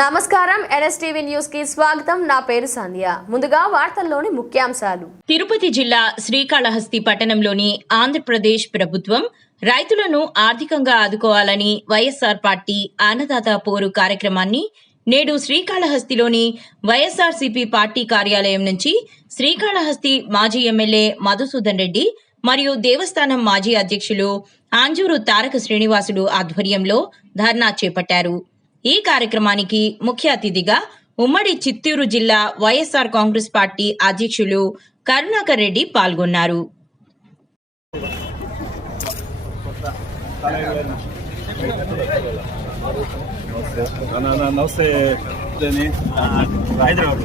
నమస్కారం ఎన్ఎస్టీవీ న్యూస్కి స్వాగతం. నా పేరు సంధ్య. ముందుగా వార్తల్లోని ముఖ్యాంశాలు. తిరుపతి జిల్లా శ్రీకాళహస్తి పట్టణంలోని ఆంధ్రప్రదేశ్ ప్రభుత్వం రైతులను ఆర్థికంగా ఆదుకోవాలని వైఎస్ఆర్ పార్టీ అన్నదాత పోరు కార్యక్రమాన్ని నేడు శ్రీకాళహస్తిలోని వైఎస్ఆర్సీపీ పార్టీ కార్యాలయం నుంచి శ్రీకాళహస్తి మాజీ ఎమ్మెల్యే మధుసూదన్ రెడ్డి మరియు దేవస్థానం మాజీ అధ్యక్షులు ఆంజూరు తారక శ్రీనివాసులు ఆధ్వర్యంలో ధర్నా చేపట్టారు. ఈ కార్యక్రమానికి ముఖ్య అతిథిగా ఉమ్మడి చిత్తూరు జిల్లా వైఎస్ఆర్ కాంగ్రెస్ పార్టీ అధ్యక్షులు కరుణాకర్ రెడ్డి పాల్గొన్నారు. నమస్తే. హైదరాబాద్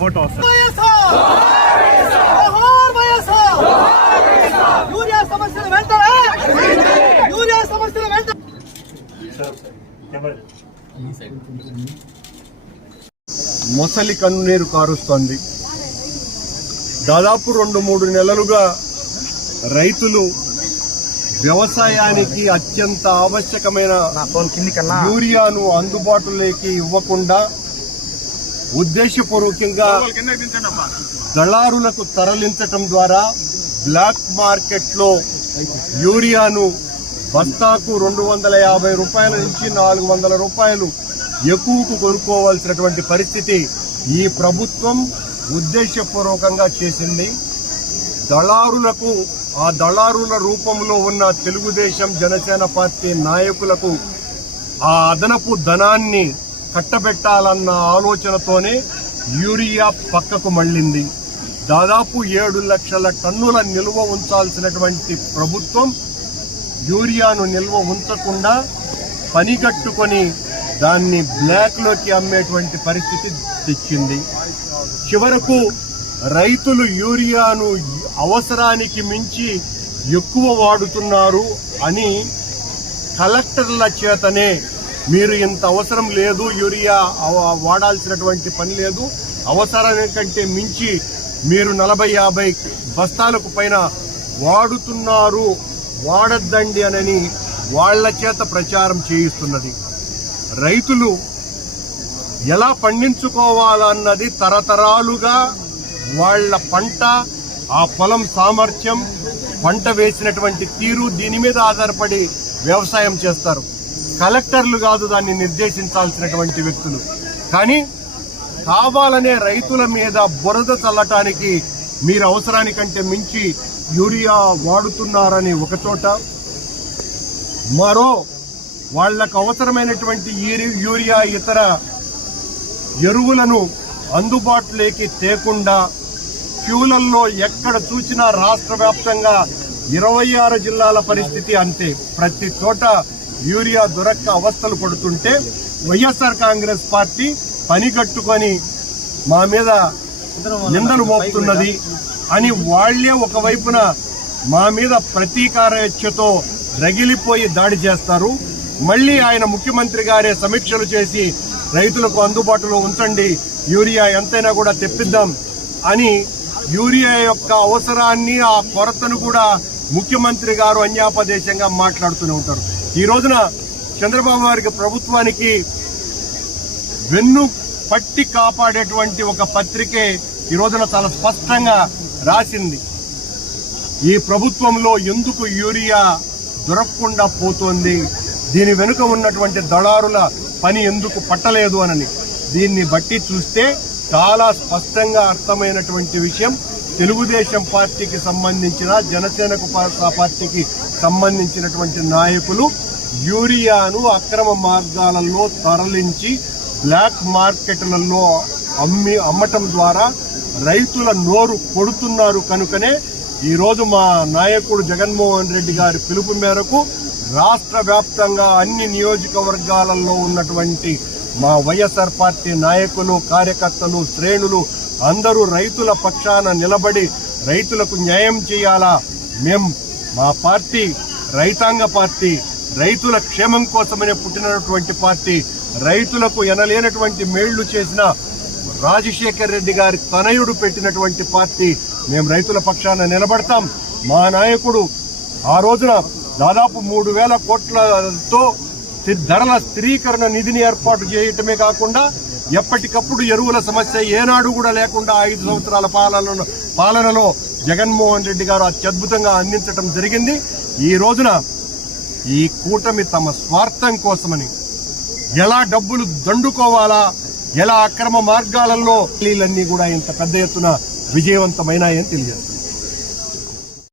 ఫోటో వస్తుంది యూరియా సమస్యలు వెంటనే యూరియా సమస్యలు వెంటనే మొసలి కన్నీరు కారుస్తోంది. దాదాపు రెండు మూడు నెలలుగా రైతులు వ్యవసాయానికి అత్యంత ఆవశ్యకమైన యూరియాను అందుబాటులోకి ఇవ్వకుండా ఉద్దేశపూర్వకంగా దళారులకు తరలించటం ద్వారా బ్లాక్ మార్కెట్లో యూరియాను బస్తాకు రెండు వందల యాభై రూపాయల నుంచి నాలుగు వందల రూపాయలు ఎక్కువకు కొనుక్కోవాల్సినటువంటి పరిస్థితి ఈ ప్రభుత్వం ఉద్దేశపూర్వకంగా చేసింది. దళారులకు ఆ దళారుల రూపంలో ఉన్న తెలుగుదేశం జనసేన పార్టీ నాయకులకు ఆ అదనపు ధనాన్ని కట్టబెట్టాలన్న ఆలోచనతోనే యూరియా పక్కకు మళ్ళింది. దాదాపు ఏడు లక్షల టన్నుల నిల్వ ఉంచాల్సినటువంటి ప్రభుత్వం యూరియాను నిల్వ ఉంచకుండా పనిగట్టుకొని దాన్ని బ్లాక్లోకి అమ్మేటువంటి పరిస్థితి తెచ్చింది. చివరకు రైతులు యూరియాను అవసరానికి మించి ఎక్కువ వాడుతున్నారు అని కలెక్టర్ల చేతనే మీరు ఇంత అవసరం లేదు యూరియా వాడాల్సినటువంటి పని లేదు. అవసరం కంటే మించి మీరు నలభై యాభై బస్తాలకు పైన వాడుతున్నారు వాడద్దండి అనని వాళ్ళ చేత ప్రచారం చేయిస్తున్నది. రైతులు ఎలా పండించుకోవాలన్నది తరతరాలుగా వాళ్ళ పంట ఆ పొలం సామర్థ్యం పంట వేసినటువంటి తీరు దీని మీద ఆధారపడి వ్యవసాయం చేస్తారు. కలెక్టర్లు కాదు దాన్ని నిర్దేశించాల్సినటువంటి వ్యక్తులు. కానీ కావాలనే రైతుల మీద బురద చల్లటానికి మీరు అవసరానికంటే మించి యూరియా వాడుతున్నారని ఒకచోట మరో వాళ్ళకు అవసరమైనటువంటి యూరియా ఇతర ఎరువులను అందుబాటులోకి తేకుండా క్యూలల్లో ఎక్కడ చూసినా రాష్ట్ర వ్యాప్తంగా ఇరవై ఆరు జిల్లాల పరిస్థితి అంతే. ప్రతి చోట యూరియా దొరక్క అవస్థలు పడుతుంటే వైఎస్ఆర్ కాంగ్రెస్ పార్టీ పనిగట్టుకొని మా మీద నిందలు మోపుతున్నది అని వాళ్ళే ఒకవైపున మా మీద ప్రతీకారేచ్ఛతో రగిలిపోయి దాడి చేస్తారు. మళ్ళీ ఆయన ముఖ్యమంత్రి గారే సమీక్షలు చేసి రైతులకు అందుబాటులో ఉంచండి యూరియా ఎంతైనా కూడా తెప్పిద్దాం అని యూరియా యొక్క అవసరాన్ని ఆ కొరతను కూడా ముఖ్యమంత్రి గారు అన్యాపదేశంగా మాట్లాడుతూనే ఉంటారు. ఈ రోజున చంద్రబాబు గారికి ప్రభుత్వానికి వెన్ను పట్టి కాపాడేటువంటి ఒక పత్రికే ఈ రోజున చాలా స్పష్టంగా రాసింది. ఈ ప్రభుత్వంలో ఎందుకు యూరియా దొరకకుండా పోతోంది? దీని వెనుక ఉన్నటువంటి దళారుల పని ఎందుకు పట్టలేదు అనని. దీన్ని బట్టి చూస్తే చాలా స్పష్టంగా అర్థమైనటువంటి విషయం తెలుగుదేశం పార్టీకి సంబంధించిన జనసేనకు పార్టీకి సంబంధించినటువంటి నాయకులు యూరియాను అక్రమ మార్గాలలో తరలించి బ్లాక్ మార్కెట్లలో అమ్మి అమ్మటం ద్వారా రైతుల నోరు కొడుతున్నారు కనుకనే ఈరోజు మా నాయకుడు జగన్మోహన్ రెడ్డి గారి పిలుపు మేరకు రాష్ట్ర వ్యాప్తంగా అన్ని నియోజకవర్గాలలో ఉన్నటువంటి మా వైఎస్ఆర్ పార్టీ నాయకులు కార్యకర్తలు శ్రేణులు అందరూ రైతుల పక్షాన నిలబడి రైతులకు న్యాయం చేయాలా? మేం మా పార్టీ రైతాంగ పార్టీ రైతుల క్షేమం కోసమనే పుట్టినటువంటి పార్టీ రైతులకు ఎనలేనటువంటి మేళ్ళు చేసిన రాజశేఖర్ రెడ్డి గారి తనయుడు పెట్టినటువంటి పార్టీ మేము రైతుల పక్షాన నిలబడతాం. మా నాయకుడు ఆ రోజున దాదాపు మూడు వేల కోట్లతో ధరల స్థిరీకరణ నిధిని ఏర్పాటు చేయటమే కాకుండా ఎప్పటికప్పుడు ఎరువుల సమస్య ఏనాడు కూడా లేకుండా ఐదు సంవత్సరాల పాలన పాలనలో జగన్మోహన్ రెడ్డి గారు అత్యద్భుతంగా అందించడం జరిగింది. ఈ రోజున ఈ కూటమి తమ స్వార్థం కోసమని ఎలా డబ్బులు దండుకోవాలా ఎలా అక్రమ మార్గాలలో లీలన్నీ కూడా ఇంత పెద్ద ఎత్తున విజయవంతమైనాయని తెలియజేస్తుంది.